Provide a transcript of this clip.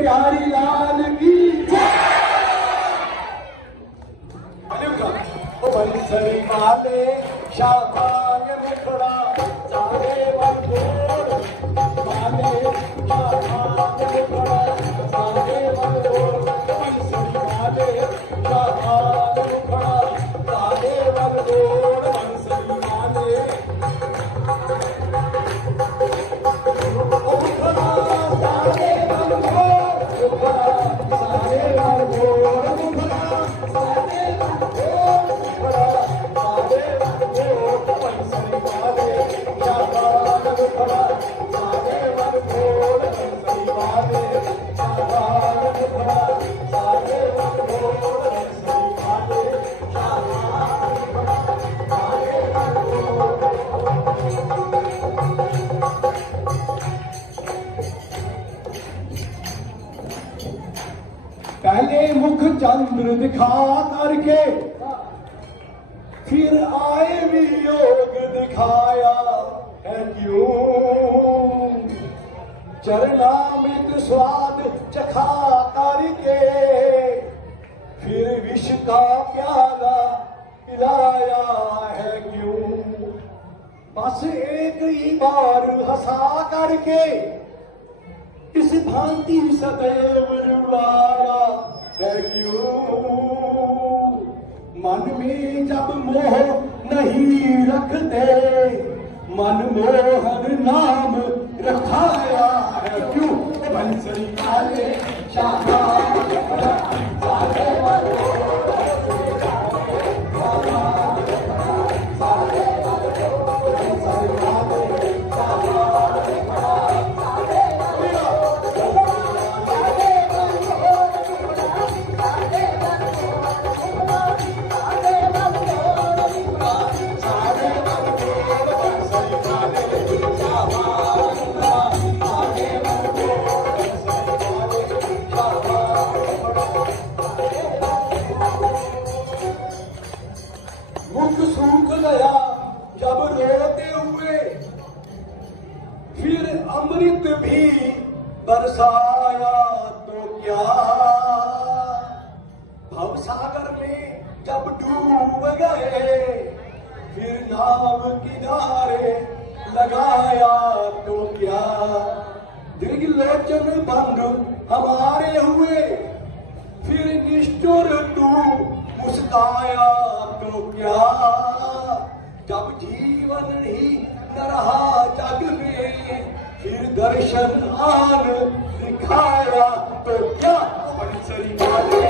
बिहारी लाल की बंसरी वाले शाबान मुखड़ा सारे वंगोर वाले शाबान मुखड़ा सारे वंगोर बंसरी वाले शाबान मुखड़ा सारे वंगोर बंसरी वाले मुखड़ा सारे वंगोर मुखड़ा सारे वंगोर मुखड़ा सारे पहले मुख चंद्र दिखा करके फिर आए भी योग दिखाया है क्यों चरणामृत स्वाद चखा करके फिर विष का प्याला पिलाया है क्यों बस एक ही बार हंसा करके इस भांति सदैव रुलाया है क्यों मन में जब मोह नहीं रखते मनमोहन नाम रखाया है क्यों बंसरी वाले शाबान मुखड़ा सारे मुख सूख गया जब रोते हुए फिर अमृत भी बरसाया तो क्या भवसागर में जब डूब गए फिर नाव किनारे लगाया तो क्या दीर्घलोचन बंधु हमारे हुए फिर निष्ठुर तू मुस्काया तो क्या जब जीवन ही न रहा जग में फिर दर्शन आन दिखाया तो क्या बंसरी वाले